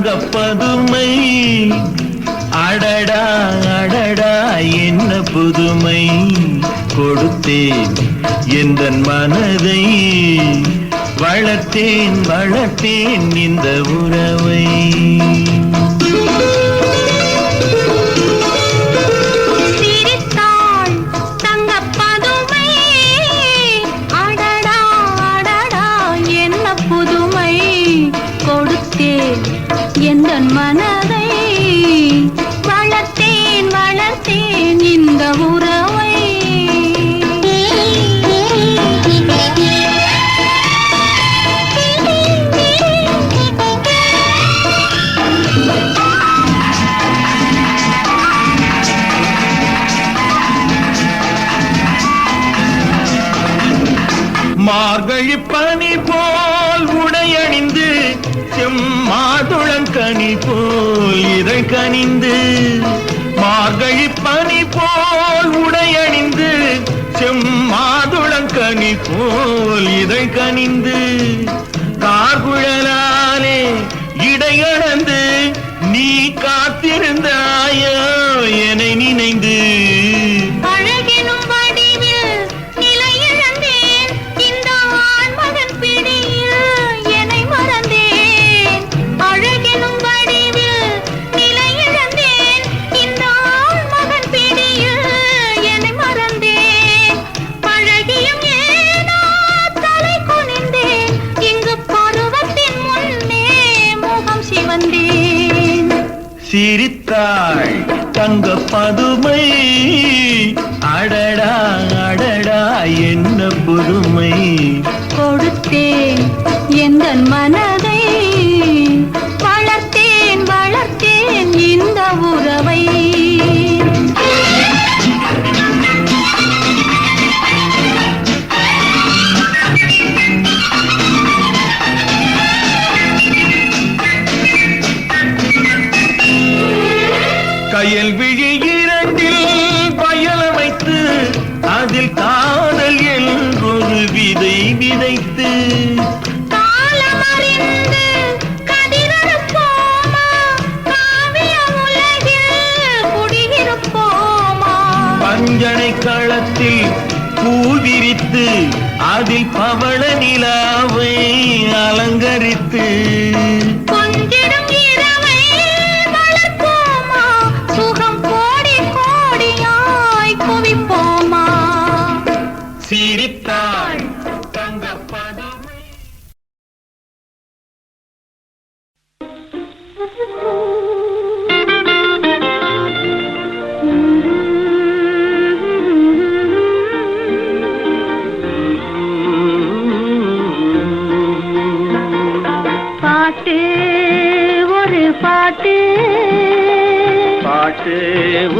தங்கப்பதுமை அடடா அடடா என்ன புதுமை கொடுத்தேன் எந்தன் மனதை வளர்த்தேன் வளர்த்தேன் இந்த உறவை எந்தன் மனதை வளர்த்தேன் வளர்த்தேன் இந்த உறவை மார்கழி பனி போல் உடையணிந்து செம்மாதுளங்கனி போல் இதை கனிந்து மார்கழி பனி போல் உடையணிந்து செம்மாதுளங்கனி போல் இதை கனிந்து கார்குழலாலே இடையளந்து நீ காத்திருந்தாயோ என்னை நினைந்து சிரித்தாள் தங்கப்பதுமை அடடா அடடா என்ன புதுமை கொடுத்தேன் எந்தன் மனதை வளர்த்தேன் வளர்த்தேன் இந்த உறவை கயல் விழி இரண்டில் பயலமைத்து அதில் காதல் என்றொரு விதை விதைத்து காலமறிந்து கதிரறுப்போமா காவிய உலகில் குடியிருப்போமா பஞ்சனை களத்தில் பூவிரித்து அதில் பவள நிலாவை அலங்கரித்து சிரித்தாள் தங்கப்பதுமை பாட்டு ஒரு பாட்டு பாட்டு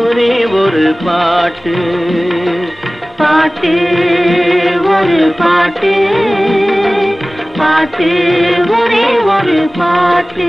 ஒரே ஒரு பாட்டு பாட்டு ஒரு பாட்டு பாட்டு ஒரே ஒரு பாட்டு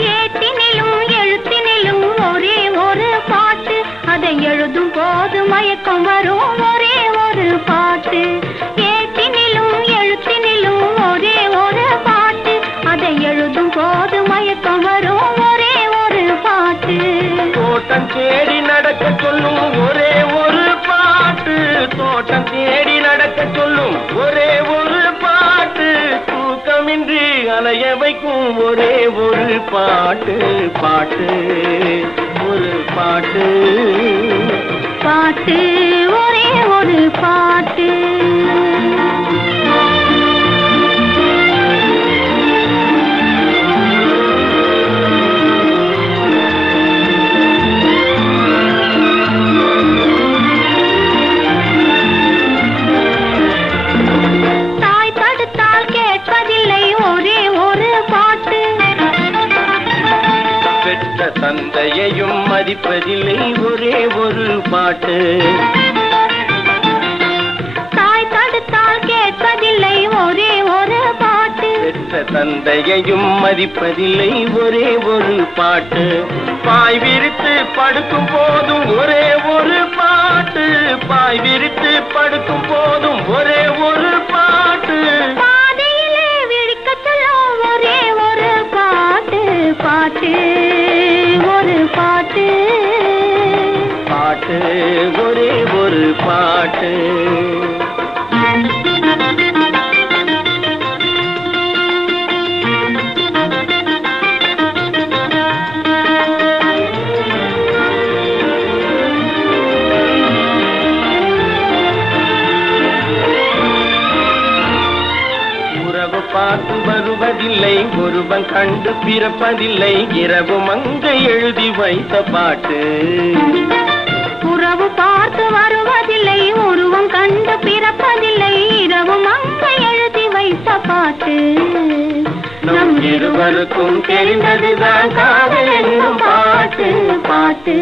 கேட்டினிலும் எழுத்தினிலும் ஒரே ஒரு பாட்டு அதை எழுதும் போது மயக்கம் வரும் ஒரே ஒரு பாட்டு கேட்டினிலும் எழுத்தினிலும் ஒரே ஒரு பாட்டு அதை எழுதும் போது மயக்கம் வரும் ஒரே ஒரு பாட்டு தோட்டம் தேடி நடக்க சொல்லும் ஒரே ஒரு பாட்டு தோட்டம் தேடி நடக்க சொல்லும் ஒரே ஒரு பாட்டு தூக்கமின்றி அலைய வைக்கும் ஒரே ஒரு பாட்டு பாட்டு ஒரு பாட்டு பாட்டு ஒரே ஒரு பாட்டு தாய் தடுத்தால் கேட்பதில்லை ஒரே ஒரு பாட்டு பெற்ற தந்தையையும் மதிப்பதில்லை ஒரே ஒரு பாட்டு தாய் தடுத்தால் கேட்பதில்லை ஒரே ஒரு பாட்டு பெற்ற தந்தையையும் மதிப்பதில்லை ஒரே ஒரு பாட்டு. பாய் விரித்து படுக்கும் போதும் ஒரே ஒரு பாட்டு, பாய் விரித்து படுக்கும் போதும் ஒரே ஒரு பாட்டு. பாதையிலே விழிக்க சொல்லும் ஒரே ஒரு பாட்டு, பாட்டு ஒரு பாட்டு, பாட்டு ஒரே ஒரு பாட்டு. பார்த்து வருவதில்லை ஒருவன் கண்டு பிறப்பதில்லை இரவு மங்கை எழுதி வைத்த பாட்டு. உறவு பார்த்து வருவதில்லை ஒருவன் கண்டு பிறப்பதில்லை இரவு மங்கை எழுதி வைத்த பாட்டு. நம் இருவருக்கும் தெரிந்ததுதான் காதல் என்னும் பாட்டு. பாட்டு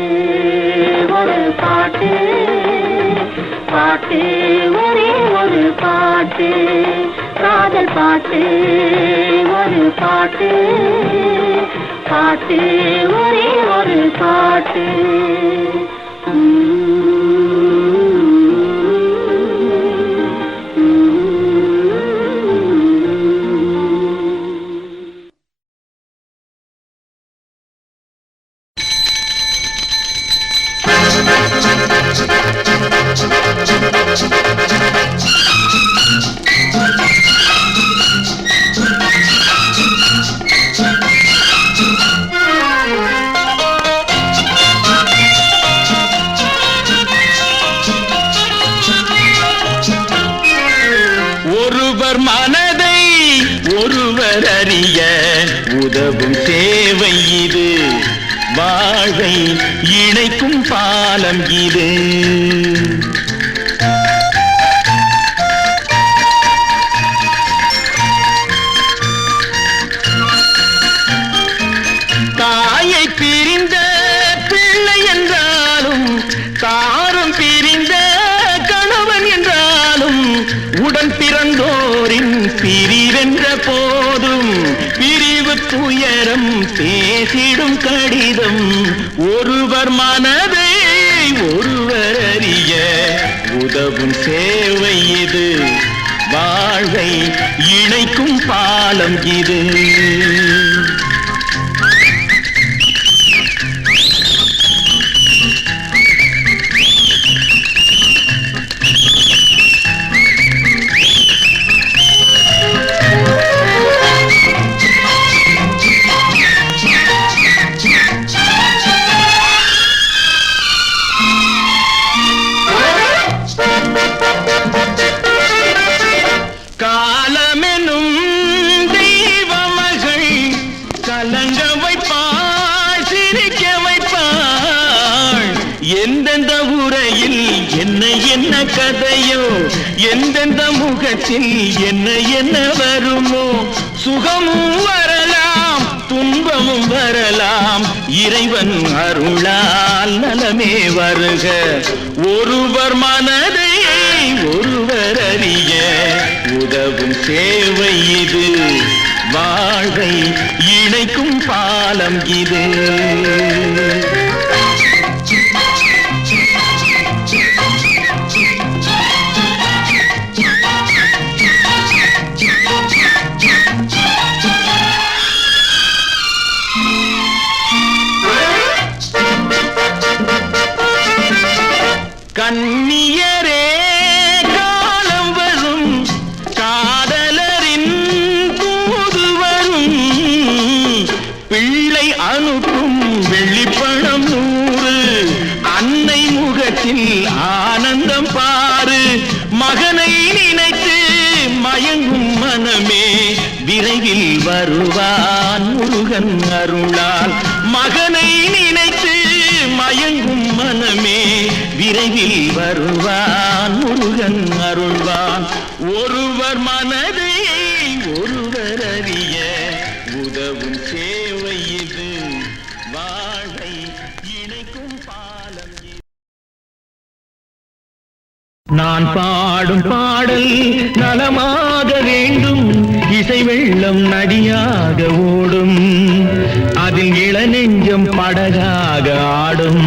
ஒரு பாட்டு, பாட்டு ஒரே ஒரு பாட்டு, காதல் பாட்டு ஒரு பாட்டு, பாட்டு ஒரே ஒரு பாட்டு. ஒருவர் மனதை ஒருவர் அறிய உதவும் சேவை இது, வாழ்வை இணைக்கும் பாலம் இது. தாயை பிரிந்த பிள்ளை என்றாலும் தாரம் பிரிந்த கணவன் என்றாலும் உடன் பிறந்தோரின் பிரிவென்ற போதும் பிரிவு துயரம் பேசிடும் கடிதம். ஒருவர் மனதை ஒருவர் அறிய உதவும் சேவை இது, வாழ்வை இணைக்கும் பாலம் இது. காலமெனும் தெய்வமகள் கலங்க வைப்பாள் சிரிக்க வைப்பாள். எந்தெந்த உரையில் என்ன என்ன கதையோ, எந்தெந்த முகத்தில் என்ன என்ன வருமோ. சுகமும் வரலாம் துன்பமும் வரலாம், இறைவன் அருளால் நலமே வருக. ஒருவர் மனதை ஒருவர் அறிய உதவும் சேவை இது, வாழ்வை இணைக்கும் பாலம் இது. கண்ணியரே காலம் வரும், காதலரின் தூது வரும். பிள்ளை அனுப்பும் வெள்ளிப்பணம் 100, அன்னை முகத்தில் ஆனந்தம் பாரு. மகனை நினைத்து மயங்கும் மனமே விரைவில் வருவான் முருகன் அருளால். மகனை நினைத்து மயங்கும் மனமே விரைவில் வருவான் முருகன் அருள்வான். ஒருவர் மனதை ஒருவர் அறிய உதவும் சேவை இது, வாழ்வை இணைக்கும் பாலம் இது. நான் பாடும் பாடல் நலமாக வேண்டும், இசை இசை வெள்ளம் நதியாக ஓடும், அதில் இளநெஞ்சம் படகாக ஆடும்.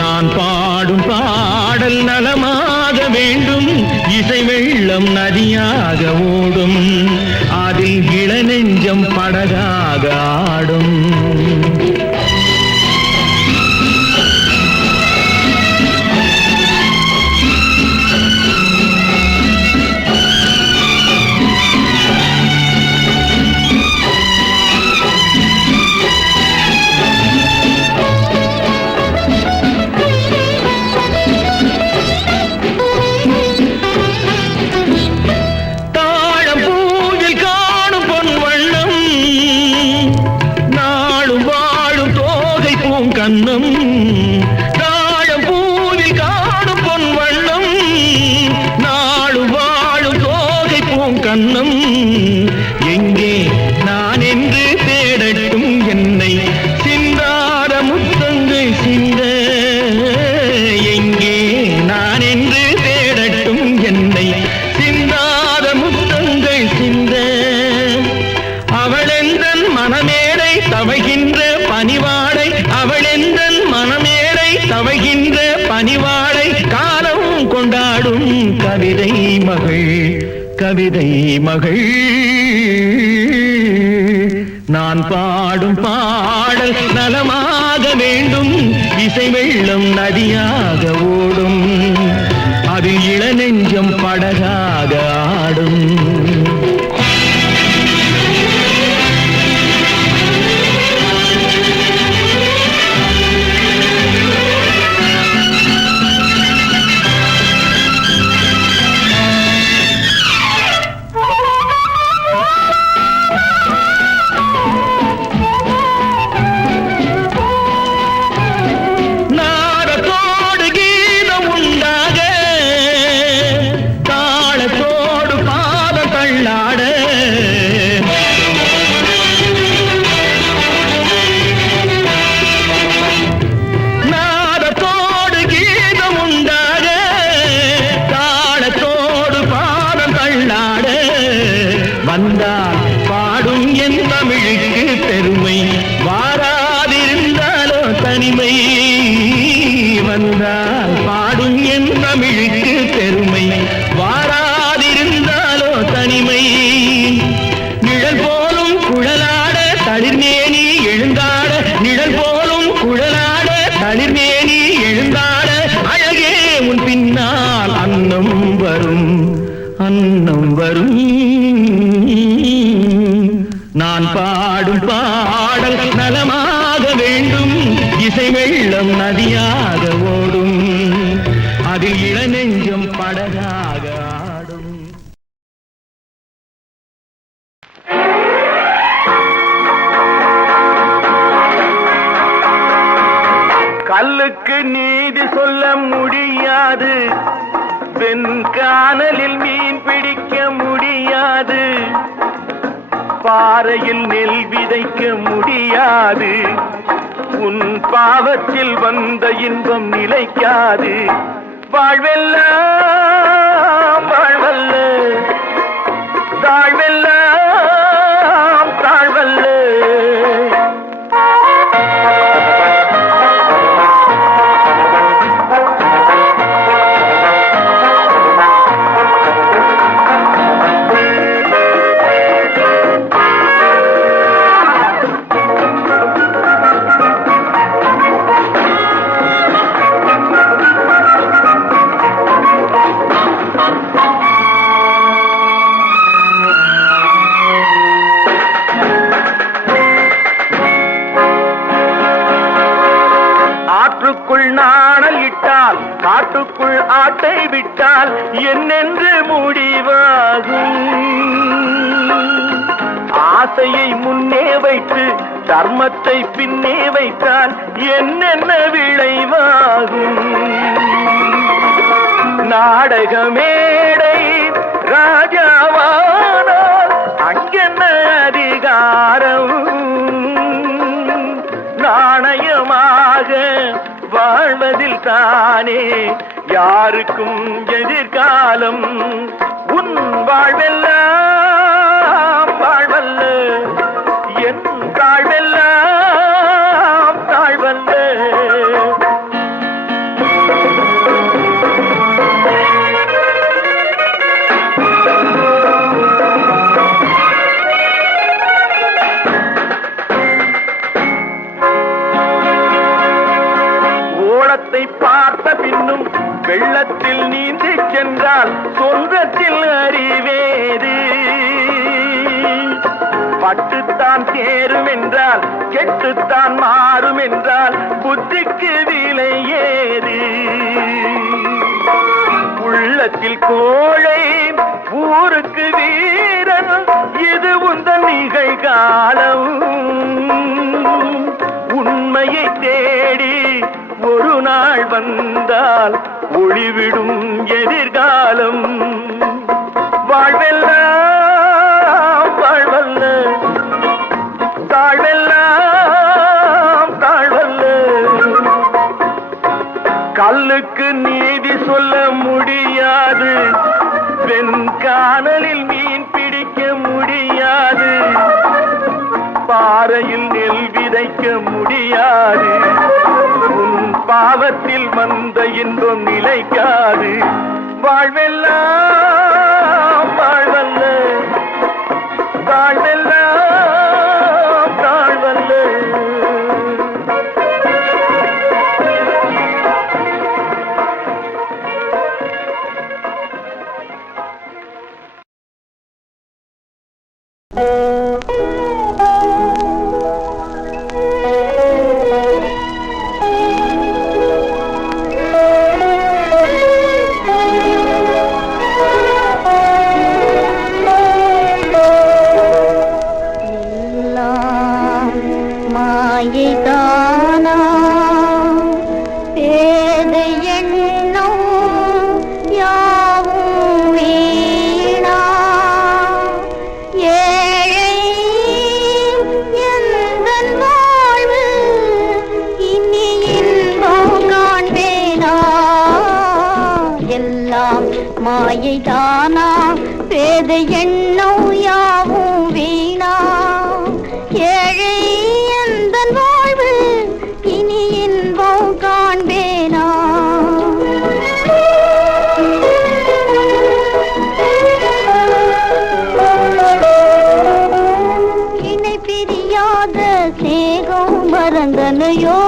நான் பாடும் பாடல் நலமாக வேண்டும், இசை வெள்ளம் நதியாக ஓடும், அதில் இளநெஞ்சம் படகாக ஆடும். கண்ணம் தாழம் பூவில் காணும் பொன் வண்ணம், நாடு வாழும் தோகை பூங்கண்ணம். எங்கே நான் என்று தேடட்டும் என்னை சிந்தார முத்தங்கள் சிந்த, எங்கே நான் என்று தேடட்டும் என்னை சிந்தார முத்தங்கள் சிந்த. அவளெந்தன் மனமேடை தவகின்ற பணிவாடை, அவளெந்தன் மனமேடை தவகின்ற பணிவாடை, காலம் கொண்டாடும் கவிதை மகள், கவிதை மகள். நான் பாடும் பாடல் நலமாக வேண்டும், இசை வெள்ளம் நதியாக ஓடும், அதில் இளநெஞ்சம் படகாக ஆடும். வந்தால் பாடும் என் தமிழுக்கு பெருமை, வாராதிருந்தாலோ தனிமை. வந்தால் பாடும் என் தமிழுக்கு பெருமை, வாராதிருந்தாலோ தனிமை. நிழல் போலும் குழலாட தளிர்மேனி எழுந்தாட, நிழல் போலும் குழலாட தளிர்மேனி எழுந்தாட, அழகே உன் பின்னால் அன்னம் வரும், அன்னம் வரும். நான் பாடும் பாடல் நலமாக வேண்டும், இசை வெள்ளம் நதியாக ஓடும், அதில் இளநெஞ்சம் படகாக ஆடும். கல்லுக்கு நீதி சொல்ல முடியாது, வெண்கானலில் மீன் பிடிக்க முடியாது, பாறையில் நெல் விதைக்க முடியாது, உன் பாவத்தில் வந்த இன்பம் நிலைக்காது. வாழ்வெல்லாம் வாழ்வல்ல, தாழ்வெல்லாம் தாழ்வல்ல. நாணல் இட்டால் காட்டுக்குள் ஆட்டை விட்டால் என்னென்று முடிவாகும்? ஆசையை முன்னே வைத்து தர்மத்தை பின்னே வைத்தால் என்னென்ன விளைவாகும்? நாடக மேடை ராஜாவானால் அங்கென்ன அதிகாரம்? நாணயமாக வாழ்வதில் தானே யாருக்கும் எதிர்காலம் உன் வாழ்வெல்லாம் வாழ்வல்ல என் தாழ்வெல்லாம் தாழ்வல்ல ஓடத்தை பார்த்த பின்னும் வெள்ளத்தில் நீந்தி சென்றால் சொந்தத்தில் அறிவேது பட்டுத்தான் சேரும் என்றால் கெட்டுத்தான் மாறும் என்றால் புத்திக்கு விலை ஏது உள்ளத்தில் கோழை ஊருக்கு வீரன் இது உந்தன் நிகழ்காலம் உண்மையை தேடி ஒரு நாள் வந்தால் ஒளிவிடும் எதிர்காலம் வாழ்வெல்லாம் வாழ்வல்ல தாழ்வெல்லாம் தாழ்வல்ல கல்லுக்கு நீதி சொல்ல முடியாது வெண்கானலில் மீன் பிடிக்க முடியாது பாறையில் நெல் விதைக்க முடியாது உன் பாவத்தில் வந்த இன்பம் நிலைக்காது வாழ்வெல்லாம் வாழ்வல்ல தாழ்வெல்லாம் தாழ்வல்ல மாயை தானா பேத எண்ணம் யாவும் வீணா ஏழை எந்தன் வாழ்வு இனி இன்பம் காண்பேனா இணை பிரியாத சேகம் மறந்தனையோ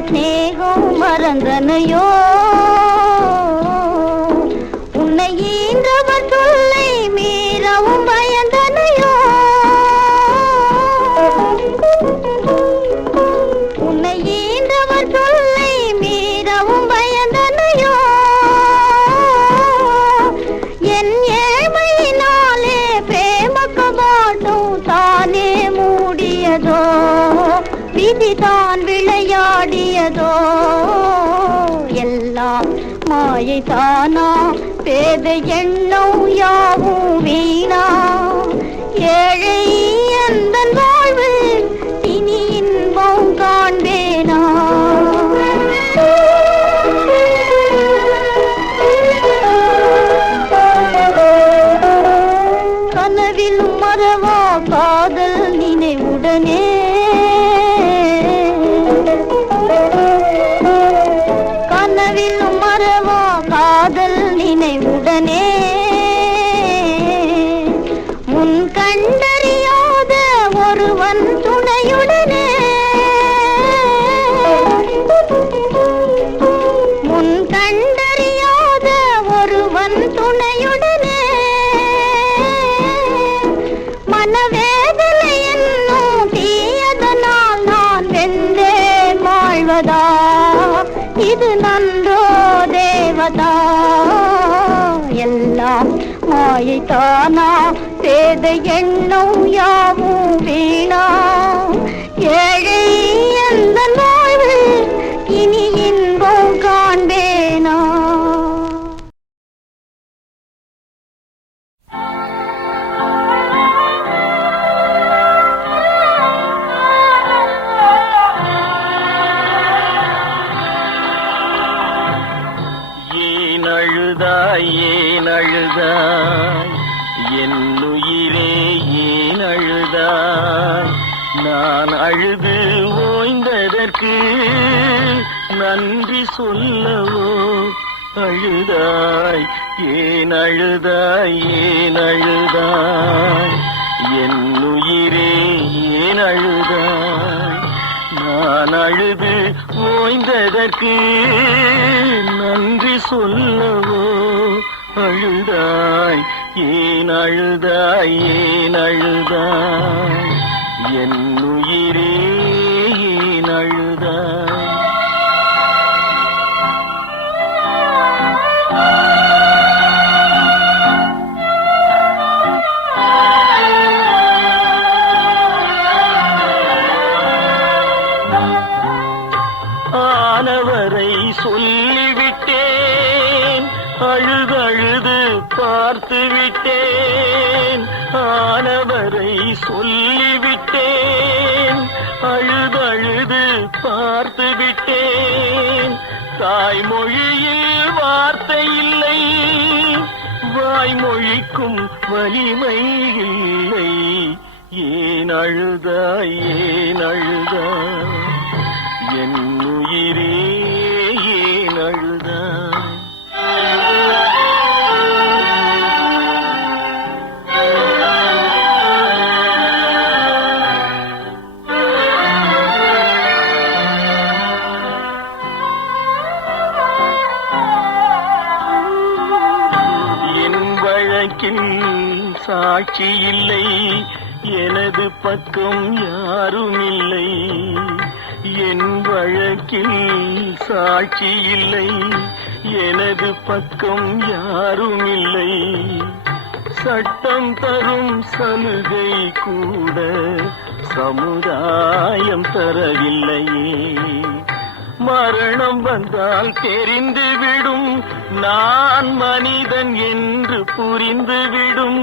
ஸ்நேகம் மறந்தனையோ உன்னை ஈன்றவர் சொல்லை மீறவும் பயந்தனையோ உன்னை ஈன்றவர் சொல்லை மீறவும் பயந்தனையோ என் ஏழ்மையினாலே பிரேம கபாட்டம் தானே மூடியதோ விதிதான் விளையாடியதோ எல்லாம் மாயை தானா பேத எண்ணம் யாவும் வீணா ஏழை எந்தன் வாழ்வு இனி இன்பம் காண்பேனா கனவில் மறவா காதல் நினைவுடனே கனவிலும் மறவா காதல் நினைவுடனே முன் கண்டறியாத ஒருவன் துணையுடனே முன் கண்டறியாத ஒருவன் துணையுடனே மனவேதனை என்னும் தீயதனால் நான் வென்றேன் வாழ்வதா இது நன்றோ தேவதா எல்லாம் மாயை தானா பேத எண்ணம் யாவும் வீணா ஏழை எந்தன் வாழ்வு இனி இன்பம் காண்பேனா அழுதாய் ஏன் அழுதாய் என் உயிரே ஏன் அழுதாய் நான் அழுது ஓய்ந்ததற்கு நன்றி சொல்லவோ அழுதாய் ஏன் அழுதாய் ஏன் அழுதாய் என் உயிரே ஏன் அழுதாய் நான் அழுது ஓய்ந்ததற்கு நன்றி சொல்லவோ அழுதாய் ஏன் அழுதாய் ஏன் அழுதாய் என் உயிரே ஏன் அழுதாய் ஆனவரை சொல்லிவிட்டேன் அழுதழுது பார்த்து விட்டேன் ஆனவரை சொல்லிவிட்டேன் அழுதழுது பார்த்து விட்டேன் தாய்மொழியில் வார்த்தை இல்லை வாய்மொழிக்கும் வலிமை இல்லை ஏன் அழுதாய் ஏன் அழுதாய் என் உயிரே ஏன் அழுதாய் என் வழக்கில் சாட்சி இல்லை எனது பக்கம் யாரும் இல்லை என் வழக்கில் சாட்சி இல்லை எனது பக்கம் யாரும் இல்லை சட்டம் தரும் சலுகை கூட சமுதாயம் தரவில்லையே மரணம் வந்தால் தெரிந்துவிடும் நான் மனிதன் என்று புரிந்துவிடும்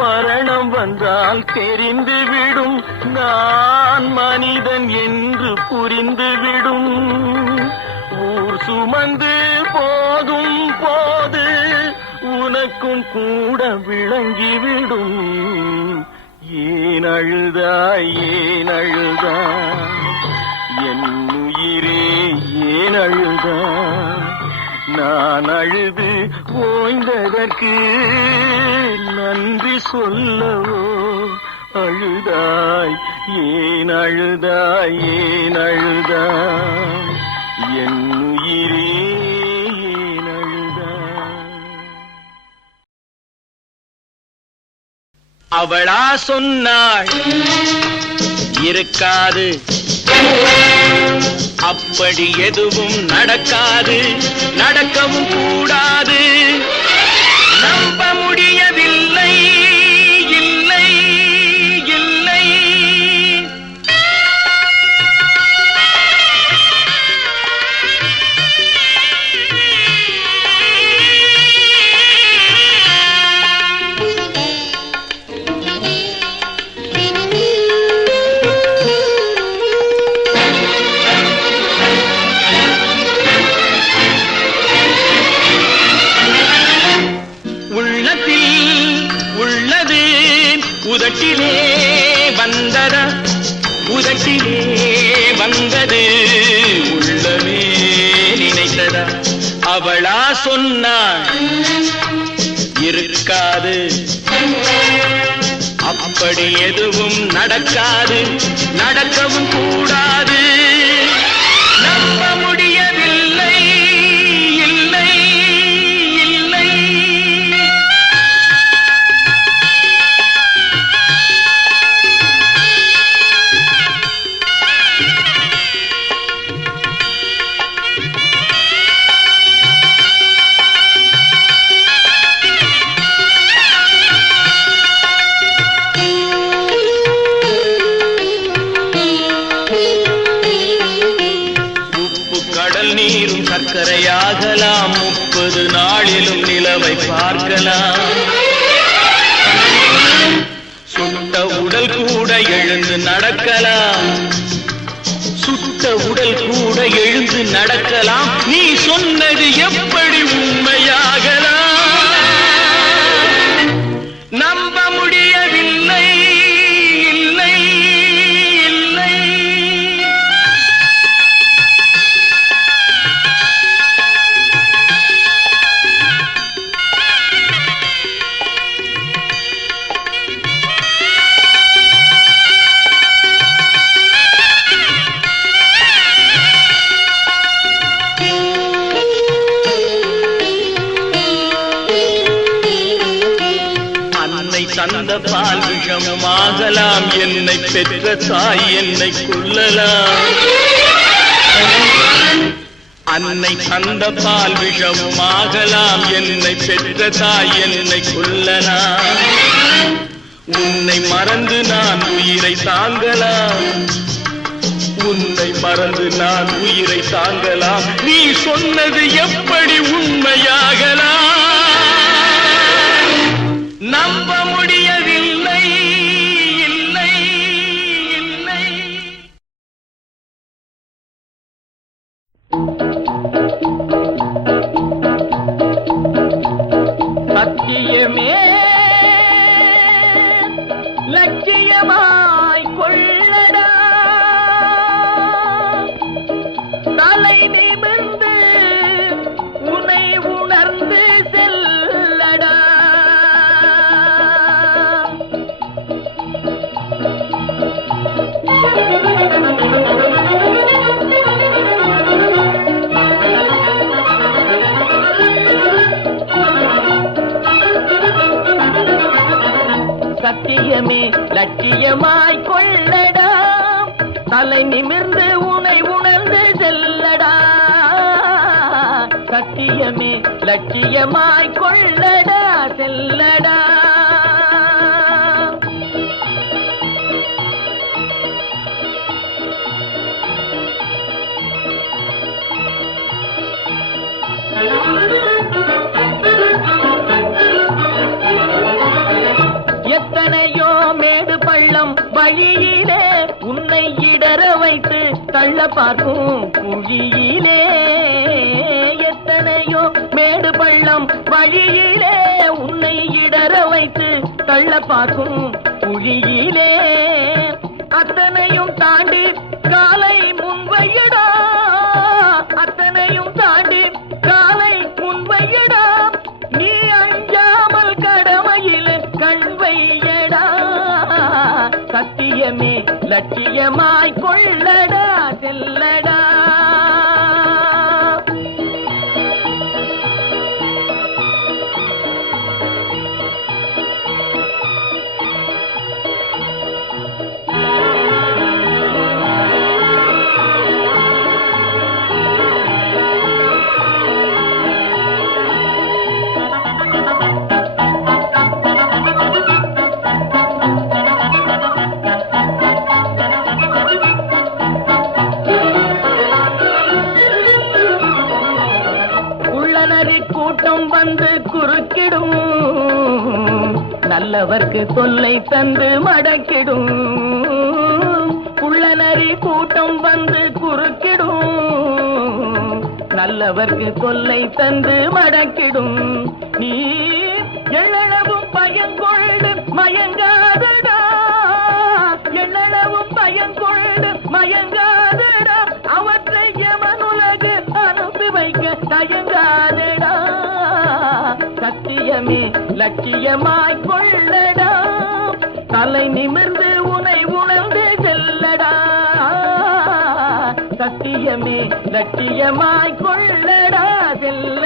மரணம் வந்தால் தெரிந்துவிடும் நான் மனிதன் என்று புரிந்துவிடும் ஊர் சுமந்து போகும் போது உனக்கும் கூட விளங்கிவிடும் ஏன் அழுதாய் ஏன் அழுதாய் என் உயிரே ஏன் அழுதாய் நான் அழுது ஓய்ந்ததற்கு நன்றி சொல்லவோ அழுதாய் ஏன் அழுதாய் ஏன் அழுதாய் என் உயிரே ஏன் அழுதாய் அவளா சொன்னாள் இருக்காது அப்படி எதுவும் நடக்காது நடக்கவும் கூடாது நம்ப முடியவில்லை இல்லை இல்லை உதட்டிலே வந்ததா உதட்டிலே வந்தது உள்ளமே நினைத்ததா அவளா சொன்னாள் இருக்காது அப்படி எதுவும் நடக்காது நடக்கவும் கூடாது நம்ப முடியவில்லை இல்லை இல்லை சர்க்கரையாகலாம் 30 நாளிலும் நிலவை பார்க்கலாம் சுட்ட உடல் கூட எழுந்து நடக்கலாம் சுட்ட உடல் கூட எழுந்து நடக்கலாம் நீ சொன்னது எப்படி தந்த பால் விஷமும் ஆகலாம், என்னை பெற்ற தாய் என்னை கொல்லலாம். அன்னை தந்த பால் விஷமும் ஆகலாம், என்னை பெற்ற தாய் என்னை கொல்லலாம். உன்னை மறந்து நான் உயிரை தாங்கலாம், உன்னை மறந்து நான் உயிரை தாங்கலாம். நீ சொன்னது எப்படி உண்மையாகலாம்? நம்ப முடியவில்லை, இல்லை இல்லை. சத்தியமே லட்சியமாய் கொள்ளடா, தலை நிமிர்ந்து உனை உணர்ந்து செல்லடா. சத்தியமே லட்சியமாய் கொள்ளடா, தலை நிமிர்ந்து உனை உணர்ந்து செல்லடா. சத்தியமே லட்சியமாய் கொள்ளடா, செல்லடா. எத்தனையோ மேடு பள்ளம் வழியிலே உன்னை இடற வைத்து தள்ள பார்க்கும் குழியிலே. எத்தனையோ மேடு பள்ளம் வழியிலே உன்னை இடற வைத்து தள்ள பார்க்கும் குழியிலே. அத்தனையும் தாண்டி காலை முன்வையடா, அத்தனையும் தாண்டி காலை முன்வையடா. நீ அஞ்சாமல் கடமையிலே கண்வையடா. சத்தியமே லட்சியமாய் கொள்ளடா, செல்லடா. கூட்டம் வந்து குறுக்கிடும், நல்லவர்க்கு தொல்லை தந்து மடக்கிடும். புள்ளநரி கூட்டம் வந்து குறுக்கிடும், நல்லவர்க்கு தொல்லை தந்து மடக்கிடும். நீ எள்ளளவும் பயங்கொண்டு மயங்காதடா, எள்ளளவும் பயங்கொண்டு மயங்காதடா. அவற்றை எமனுலகு அனுப்பி வைக்க தயங்காதடா. சத்தியமே லட்சியமாய் கொள்ளடா, தலை நிமிர்ந்து உனை உணர்ந்து செல்லடா. சத்தியமே லட்சியமாய் கொள்ளடா, செல்ல